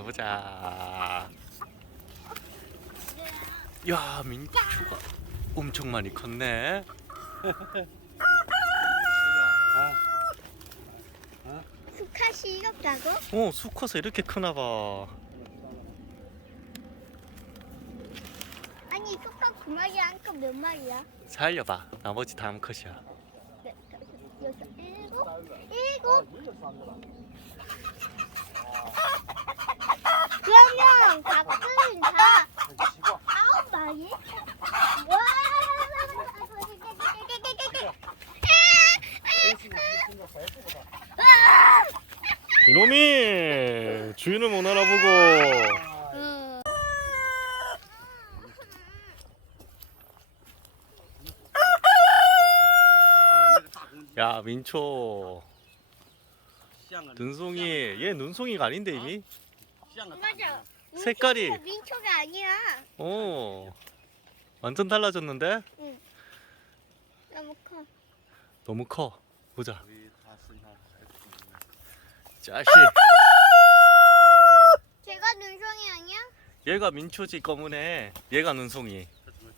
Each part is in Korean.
가보자. 야, 민초가 엄청 많이 컸네. 수컷이 이렇다고? 어, 수 커서 이렇게 크나 봐. 아니 수컷 두 마리 한컷 몇 마리야? 살려봐. 나머지 다 암컷이야. 네, 여섯, 일곱? 일곱? 그러면 각은 다 아홉 마리? 와! 이놈이 주인을 못 알아보고. 음. 야, 민초. 눈송이. 얘 눈송이가 아닌데 이미? 맞아. 색깔이. 민초가 민초가 아니야. 어. 완전 달라졌는데? 너무 커. 너무 커. 보자. 자식. 걔가 눈송이 아니야? 얘가 민초지 검은애. 얘가 눈송이.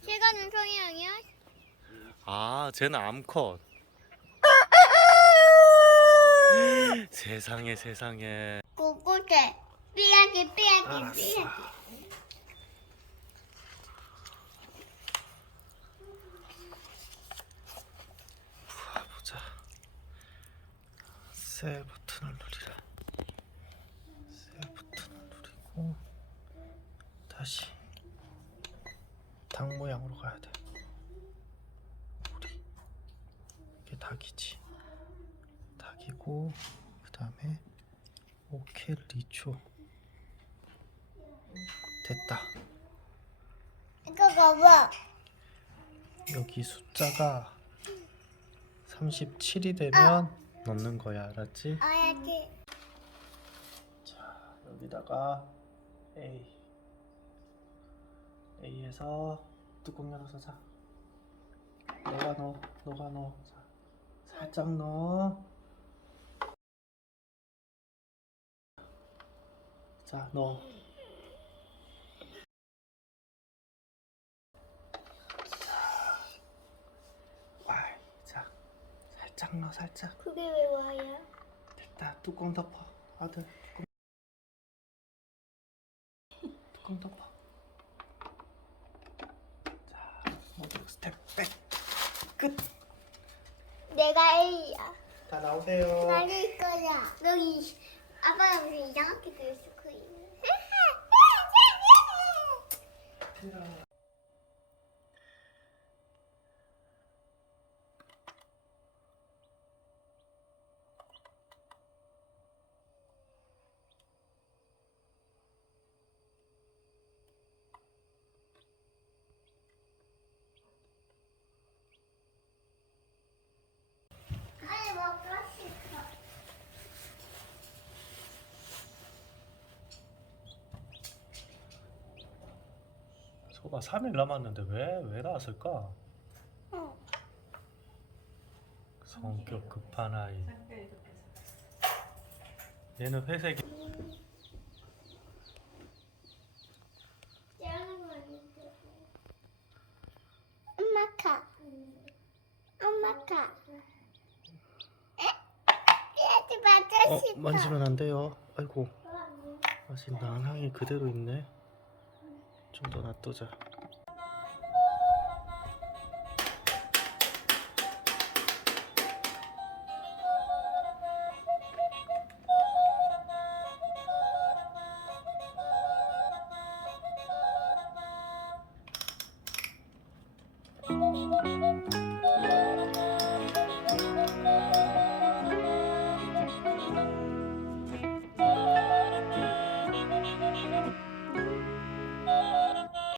걔가 눈송이 아니야? 아, 쟤는 암컷. 세상에 세상에. 꼬꼬대. 삐약이 삐약이 삐약이. 보자. 새 버튼을 누리라. 새 버튼을 누리고 다시 닭 모양으로 가야 돼. 우리 이게 닭이지. 닭이고 그 다음에 오케이 리초 됐다. 이거 봐봐. 여기 숫자가 37이 되면 넣는 거야, 알았지? 알지. 자, 여기다가 A. A에서 뚜껑 열어서 자. 너가 넣어, 너가 넣어. 자, 살짝 넣어. 자, 넣어. 자, 자, 살짝 넣어, 살짝. 그게 왜 와야? 됐다 뚜껑 덮어 아들 뚜껑 뚜껑 덮어 자 모두 스텝 백 끝다 내가 A야. 나오세요 나를 거야. 여기 아빠가 무슨 이상하게 그렸어. 그빨 소가 3일 남았는데 왜 왜 나왔을까 어. 성격 급한 아이 얘는 회색이 엄마 카. 엄마 카. 어. 만지면 안 돼요 아이고 아직 난항이 그대로 있네 좀 더 놔두자